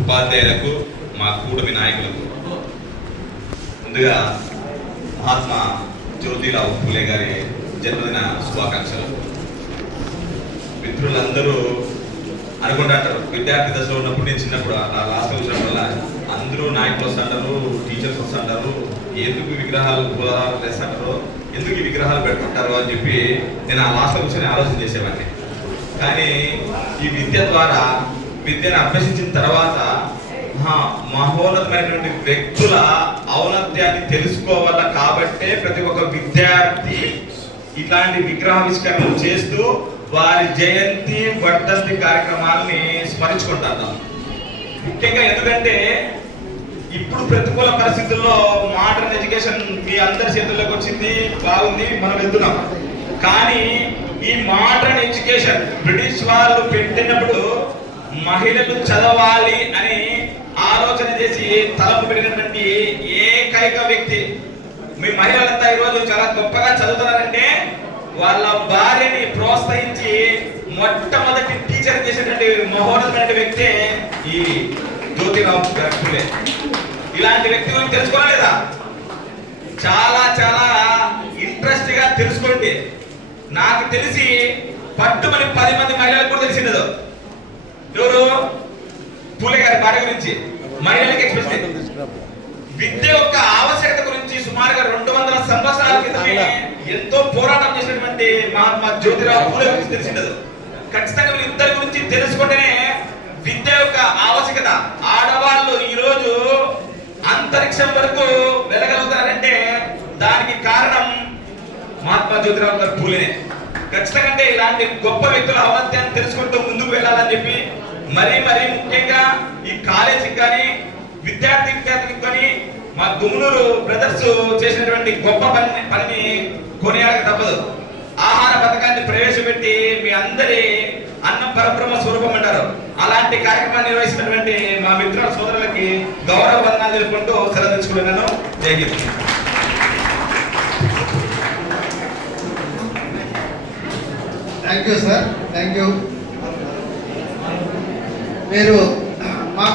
ఉపాధ్యాయులకు మా కూటమి నాయకులకు. ముందుగా మహాత్మ జ్యోతిరావు ఫులే గారి జన్మదిన శుభాకాంక్షలు. మిత్రులందరూ అనుకుంటారు విద్యార్థి దశలో ఉన్నప్పుడు నేను చిన్నప్పుడు ఆ లాస్ట్ వల్ల అందరూ నాయకులు వస్తుంటారు టీచర్స్ వస్తుంటారు ఎందుకు విగ్రహాలు పూలహారాలు వేస్తుంటారు ఎందుకు ఈ విగ్రహాలు పెట్టుకుంటారు అని చెప్పి నేను ఆ లాస్ట్లో కూర్చొని ఆలోచన చేసేవాడిని. కానీ ఈ విద్య ద్వారా విద్యను అభ్యసించిన తర్వాత మహోన్నతమైనటువంటి వ్యక్తుల ఔన్నత్యాన్ని తెలుసుకోవాల కాబట్టే ప్రతి ఒక్క విద్యార్థి ఇట్లాంటి విగ్రహావిష్కరణలు చేస్తూ వారి జయంతి వర్ధంతి కార్యక్రమాల్ని స్మరించుకుంటారు. ముఖ్యంగా ఎందుకంటే ఇప్పుడు ప్రతికూల పరిస్థితుల్లో మోడర్న్ ఎడ్యుకేషన్ మీ అందరి చేతుల్లోకి వచ్చింది బాగుంది మనం వెళ్తున్నాం. కానీ ఈ మోడర్న్ ఎడ్యుకేషన్ బ్రిటిష్ వాళ్ళు పెట్టినప్పుడు మహిళలు చదవాలి అని ఆలోచన చేసి తలపు పెట్టినటువంటి ఏకైక వ్యక్తి. మీ మహిళలంతా ఈరోజు చాలా గొప్పగా చదువుతున్నారంటే వాళ్ళ భార్యని ప్రోత్సహించి మొట్టమొదటి టీచర్ చేసినటువంటి మహోన్నతమైన వ్యక్తి ఈ జ్యోతిరావు గారి ఇలాంటి వ్యక్తి గురించి తెలుసుకోలేదా చాలా చాలా ఇంట్రెస్ట్గా తెలుసుకోండి. నాకు తెలిసి పట్టుమని పది మంది మహిళలకు కూడా తెలిసిండదు. ఎవరు? పూలే గారి భార్య గురించి. మహిళలకు ఎక్స్ప్రెస్ విద్య యొక్క ఆవశ్యకత గురించి సుమారుగా రెండు వందల సంవత్సరాల క్రితమే ఎంతో పోరాటం చేసినటువంటి మహాత్మా జ్యోతిరావు పూలే గురించి తెలిసిండదు ఖచ్చితంగా వీళ్ళిద్దరి గురించి తెలుసుకుంటేనే విద్య యొక్క ఆవశ్యకత. ఆడవాళ్ళు ఈ రోజు అంతరిక్షం వరకు వెళ్ళగలుగుతారంటే దానికి కారణం మహాత్మా జ్యోతిరావు గారు పూలేనే. ఖచ్చితంగా అంటే ఇలాంటి గొప్ప వ్యక్తుల ఔన్నత్యాన్ని తెలుసుకుంటూ ముందుకు వెళ్ళాలని చెప్పి మరీ మరీ ముఖ్యంగా ఈ కాలేజీకి కానీ విద్యార్థి విద్యార్థులకు కానీ మా గుమ్నూరు బ్రదర్స్ చేసినటువంటి గొప్ప పని పనిని కొనియాడక తప్పదు. ఆహార పథకాన్ని ప్రవేశపెట్టి మీ అందరి అన్నం పరబ్రహ్మ స్వరూపం అంటారు. అలాంటి కార్యక్రమాన్ని నిర్వహిస్తున్నటువంటి మా మిత్రుల సోదరులకి గౌరవ వందనాలు తెలుపుకుంటూ సెలవు తెచ్చుకున్నాను thank you sir thank you మీరు మా